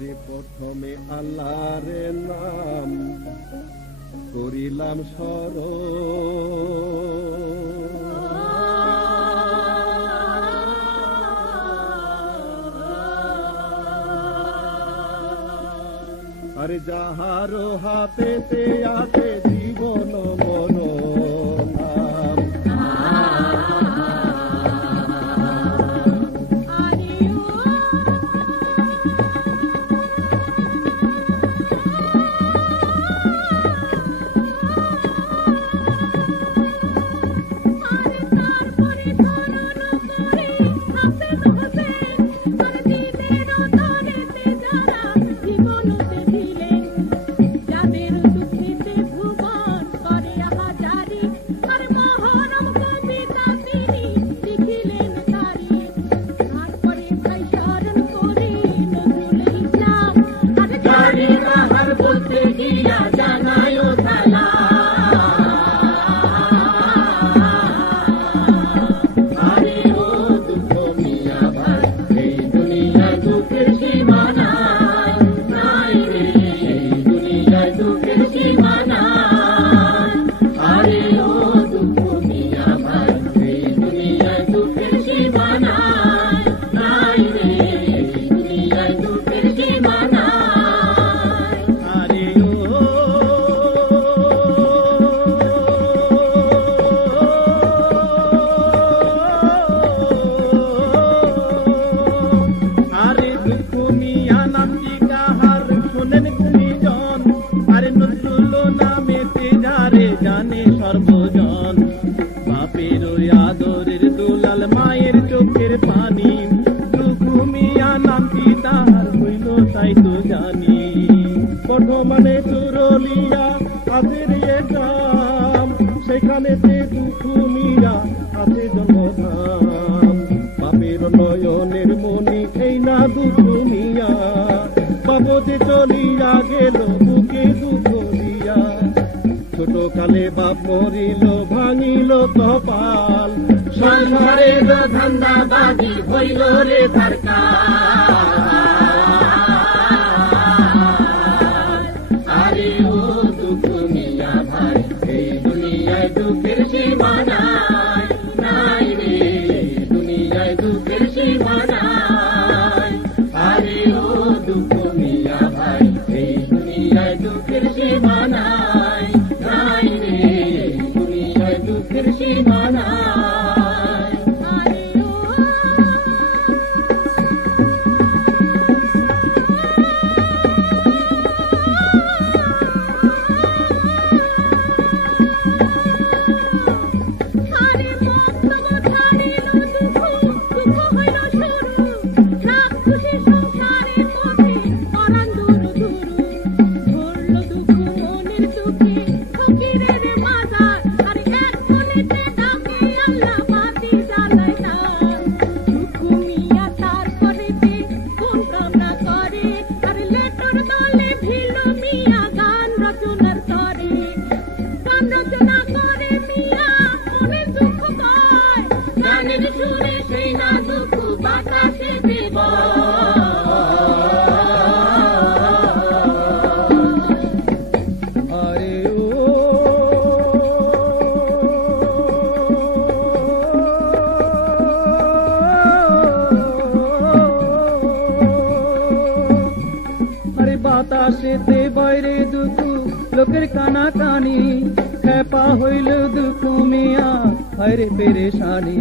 আরে প্রথমে আল্লাহর নাম করিলাম স্মরণ। আরে যাহার হাতেতে আছে জীবন মরণ, জানে সর্বজন। বাপের আদরের দুলাল, মায়ের চোখের পানি, দুঃখু মিয়া নামটি তাহার হইল তাই তো জানি। বর্ধমানে চুরলিয়া আজের গ্রাম, সেখানেতে দুঃখু মিয়া আছে জন্মধাম। বাপের নয়নের মনি এই না দুঃখু মিয়া, বাবদে চলিয়া গেল বুকে দুঃখ দিয়া। ছোট কালে বাপ মরিল ভাঙিল কপাল, সংসারের ধান্দাবাজি হইল রে সরকার। আরে ও দুঃখ মিয়া ভাই, এই দুনিয়ায় দুঃখের সীমা নাই, নাই রে দুনিয়ায় দুঃখের সীমা নাই। আরে ও দুঃখ মিয়া ভাই, এই দুনিয়ায় দুঃখের সীমা নাই, নাই রে দুনিয়ায় দুঃখের সীমা নাই। বাতাসেতে বাইরে দুঃখ লোকের কানা কানি, খেপা হইল দুঃখ মিয়া হায়রে পেরেশানি।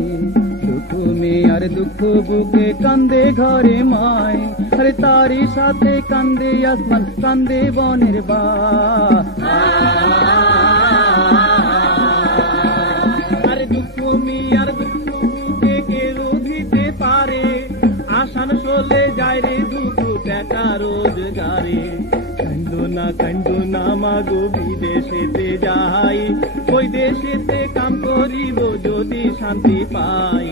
দুঃখ মিয়ার দুঃখ বুকে কান্দে ঘরে মায়, আরে তারই সাথে কান্দে আসমান, কান্দে বনের বা। আরে দুঃখ মিয়ার দুঃখ বুকে কেউ দিতে পারে, আসান চলে যায় রে দুঃখ টাকা রোজগারে। কান্দো না মাগো বিদেশেতে যাই, ওই দেশেতে কাম করিব যদি শান্তি পাই।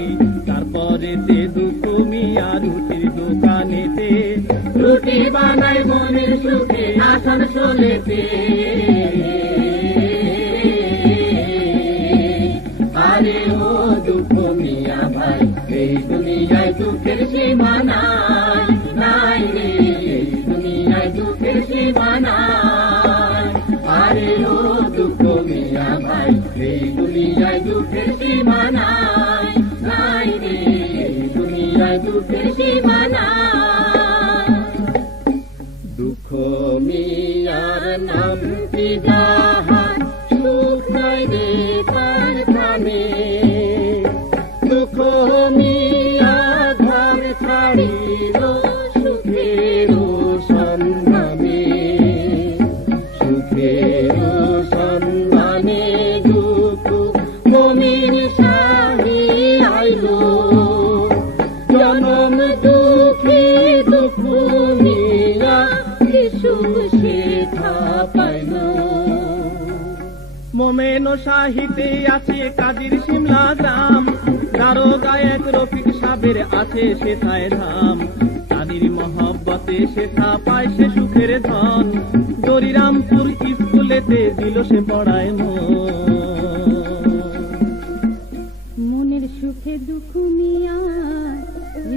তারপরে তে দুঃখ মিয়া রুটির দোকানেতে রুটি বানাই মনের সুখে আসান চলেতে। আরে ও দুঃখ মিয়া ভাই, এই দুনিয়ায় দুঃখের সীমা নাই, নাই রে এই দুনিয়ায় দুঃখের সীমা নাই, নাই রে, এই দুনিয়ায় দুঃখের সীমা নাই। দুঃখ মিয়ার নাম কি যাহার, সুখ নাই রে তার প্রাণে। দুঃখ মিয়া ঘর ছাড়িল সুখের সন্ধানে, সুখের সন্ধানে দুঃখ মমিন শাহী আইল। জনম দুঃখী দুঃখ মিয়া সুখ শেখা পাইল। মোমেন শাহিতে আছে কাদির শিমলা গ্রাম, কারো গায়ক রফিক সাবের আছে সেথায় ধাম। তাদের মহব্বতে শেখা পায় সে সুখের ধন, দরিরামপুর স্কুলেতে দিল সে পড়ায় মনের সুখে দুঃখ মিয়া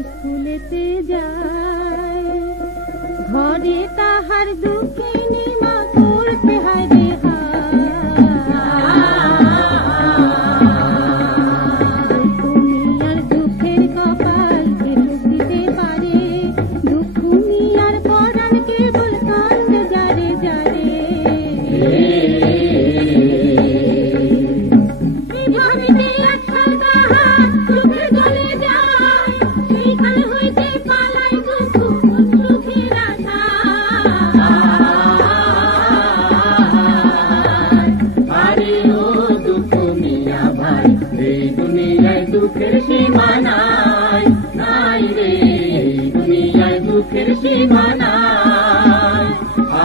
স্কুলেতে যায়, ঘরে তাহার দুঃখে নিমা করতে হয় রে মিয়ার দুঃখের কপাল কে দিতে পারে, দুঃখ মিয়ার পরাণ কেবল কান্দ যারে যারে। দুঃখের সীমা নাই, নাই রে, এই দুনিয়ায় দুঃখের সীমা নাই।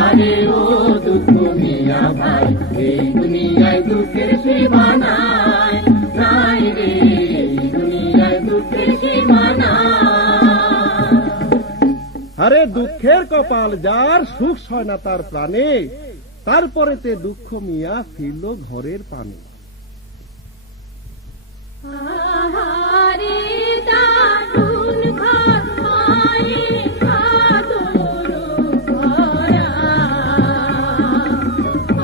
আরে ও দুঃখ মিয়া ভাই, এই দুনিয়ায় দুঃখের সীমা নাই, নাই রে, এই দুনিয়ায় দুঃখের সীমা নাই। আরে দুঃখের কপাল যার, সুখ হয় না তার প্রাণে, তারপরেতে দুঃখ মিয়া ফিরল ঘরের পানে। আহারে দারুণ ঘর মায়ের আদর ভরা,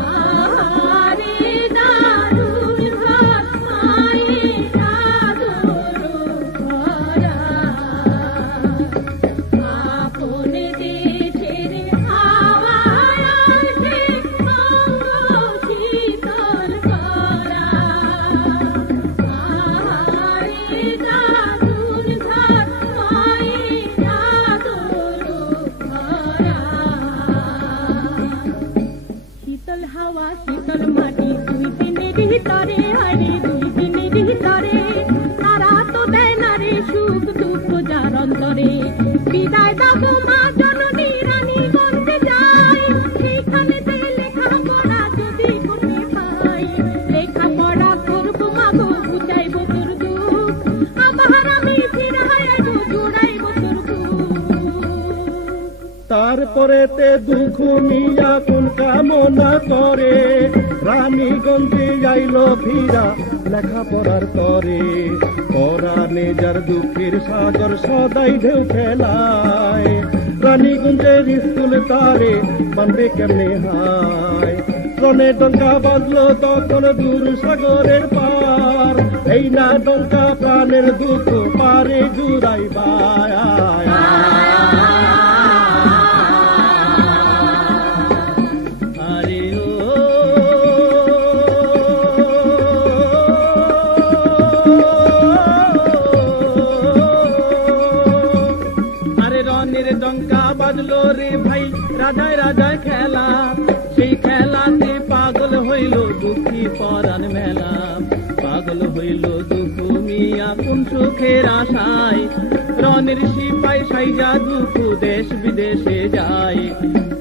আহারে দারুণ ঘর মায়ের আদর ভরা। আপন দেশের হাওয়ায় আসে অঙ্গ শীতল করা, শীতল হাওয়া শীতল মাটি দুই দিনের ভিতরে, আরে দুই দিনের ভিতরে তারা তো দেয় না রে সুখ দুঃখ যার অন্তরে। বিদায় দাও মা জননী রানী বলতে যাই, সেইখানেতে লেখাপড়া যদি করতে পাই, লেখাপড়া করবো মাগো বুঝাইব তোর দুঃখ, আবার আমি ফিরাইব জোড়াইব তোর বুক। তারপরেতে দুঃখ মিয়া কোন কামনা করে, রানীগঞ্জে যাইল ফিরা লেখাপড়ার তরে। পরাণে যার দুঃখের সাগর সদাই ঢেউ ফেলায়, রানীগঞ্জের স্কুল তারে বানবে কেমনে হায়। শ্রমে ডঙ্কা বাজলো তখন দূর সাগরের পার, এই না ডঙ্কা প্রাণের দুঃখ পারে জুড়াইবায়। ডঙ্কা বাজলো রে ভাই রাজায় রাজায় খেলা, সেই খেলাতে পাগল হইল দুঃখী পরাণ মেলা। পাগল হইল দুঃখ মিয়া কোন সুখের আশায়, রনের সিপাই সাইজা দুঃখ দেশ বিদেশে যায়।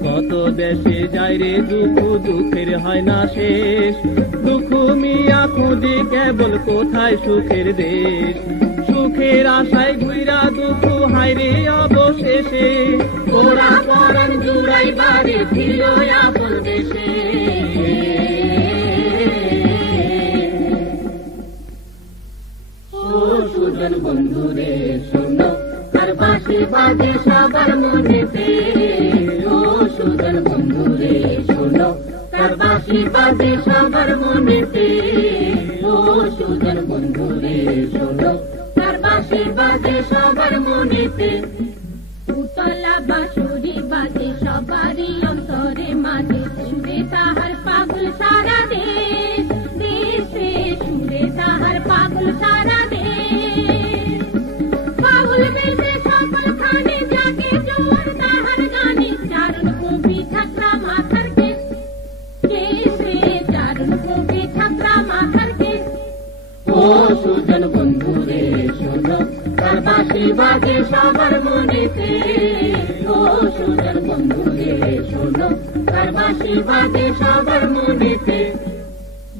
কত দেশে যায় রে দুঃখ, দুঃখের হয় না শেষ। দুঃখ মিয়া খুঁজে কেবল কোথায় সুখের দেশ, সুখের আশায় ঘুইরা দুঃখ হায় রে অবশেষে। ওরা পরাণ জুড়াইবারে ছিল আপন দেশে। ও সুজন বন্ধুরে শোনো, তার বাঁশি বাজে সবার মনেতে। ও সুজন বন্ধুরে শোনো, তার বাঁশি বাজে সবার মনেতে। সুজন বন্ধু রে শোনো তার বাঁশি বাজে সবার মনেতে উতলা বাঁশুরি বাজে সবারই অন্তরে মাঝে সুরে তাহার পাগল সারা দেশ দেশে সুরে তাহার পাগল সারা দেশ পাগল বেশে সকল খানে জাগে জোর তাহার গানে চারণ কবি ছাত্রা মাথার কেশ কেশে চারণ কবি ছাত্রা মাথার কেশ ও সুজন বন্ধু রে শোনো তার বাঁশি বাজে সবার মনেতে ও সুজন বন্ধু রে শোনো তার বাঁশি বাজে সবার মনেতে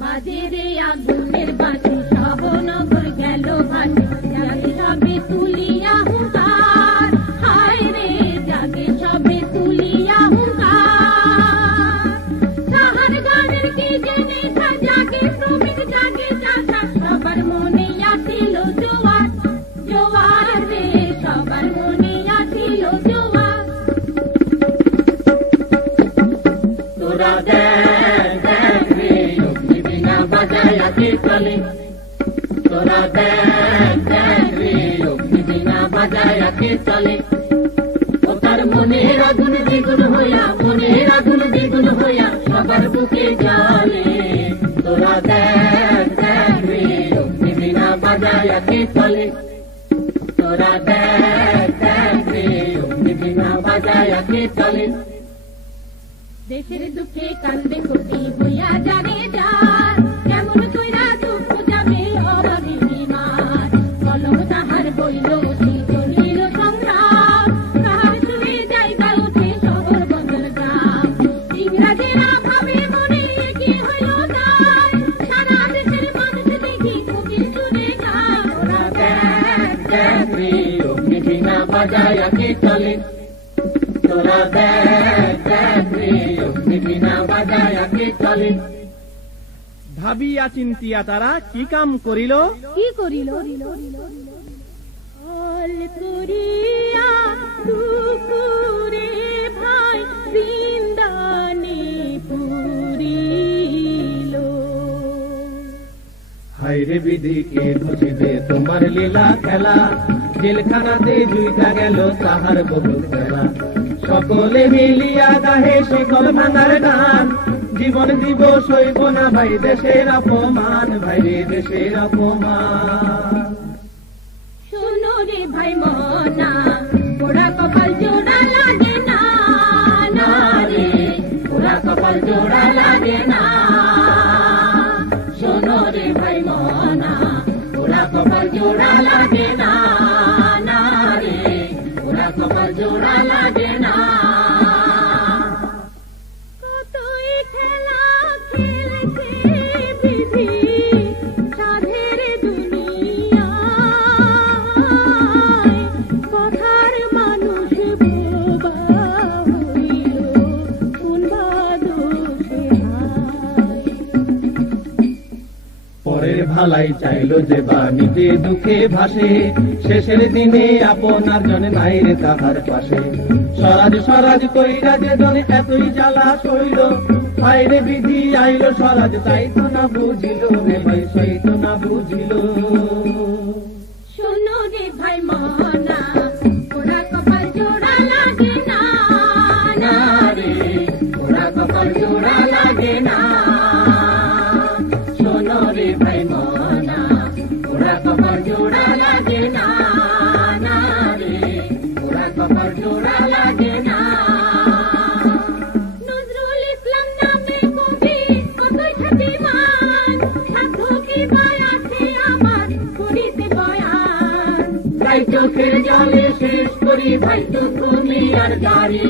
বাজে রে আগুনের বাজে সব নগর গেল ভাসে জাগে সবে তুলিয়া হুঙ্কার হায় রে জাগে সবে তুলিয়া হুঙ্কার তাহার গানের কি জেনে জাগে শ্রমিক জাগে চাষা সবার মনে আসিল জোয়ার জোয়ার রে সবার মনে আসিল জোয়ার তোরা দেখ দেখ রে অগ্নি বিনা বাজায় কে চলে তোরা দেখ দেখ রে অগ্নি বিনা বাজায় কে চলে ও তার মনের আগুন দ্বিগুণ হইয়া মনের আগুন দ্বিগুণ হইয়া সবার বুকে জ্বলে তোরা দেখ দেখ রে অগ্নি বিনা বাজায় কে চলে তোরা দেখ দেখ রে অগ্নি বিনা বাজায় কে চলে দেশের দুঃখে কান্দে কোটি হইয়া যাবে যার কেমন কইরা দুঃখ যাবে অভাবিনীমার কলম তাহার বইল সে চলিল সংগ্রাম তাহার শুনে জায়গা উঠে শহর বদল গ্রাম ইংরাজেরা ভাবে মনে কি হইল তাই সারা দেশের মানুষ দেখি কবির সুরে গায় ওরা দেখ দেখ রে অগ্নি বিনা বাজায় কে চলে তোরা দেখ দেখ রে অগ্নি বিনা বাজায় কে চলে ভাবিয়া চিন্তিয়া তারা কি কাম করিল কি করিল অল করিয়া দুপুরে ভাই বৃন্দানে পুরিল হায়রে বিধিকে বুঝিবে তোমার লীলা খেলা জেলখানাতে জুইটা গেল তাহার বহু খেলা সকলে মিলিয়া গাহে শিকল ভাঙার গান জীবন দিব সইব না ভাই দেশের অপমান ভাইরে দেশের অপমান শোনো রে ভাই মনা পোড়া কপাল জোড়া লাগে না না রে ওরা কপাল জোড়া লাগে না শোনো রে ভাই মনা ওরা কপাল জোড়া লাগে না না রে ওরা কপাল জোড়া লাগে না কতই খেলা খেলেছে বিধি সাধের দুনিয়ায় কথার মানুষ বোবা হইল কোন বাদোষে হায় পরের ভালাই চাইলো যে বা নিজে দুঃখে ভাসে শেষের দিনে আপনার জনে নাইরে তাহার পাশে স্বরাজ স্বরাজ কইরা যে জনে এতই জ্বালা সইল হায়রে বিধি আইলো স্বরাজ তাই তো না বুঝিল রে ভাই সই তো না বুঝিল শোনো রে ভাই মনা পোড়া কপাল জোড়া লাগে না না রে ওরা কপাল জোড়া লাগে না শোনো রে ভাই মনা ওরা কপাল জোড়া লাগে না না রে ওরা কপাল জোড়া লাগে না নজরুল ইসলাম নামে কবি কতই খ্যাতিমান সাধু কি বয় আছে আমার করিতে বয়ান তাই চোখের জলে শেষ করি ভাই তো তুমি আর গাড়ি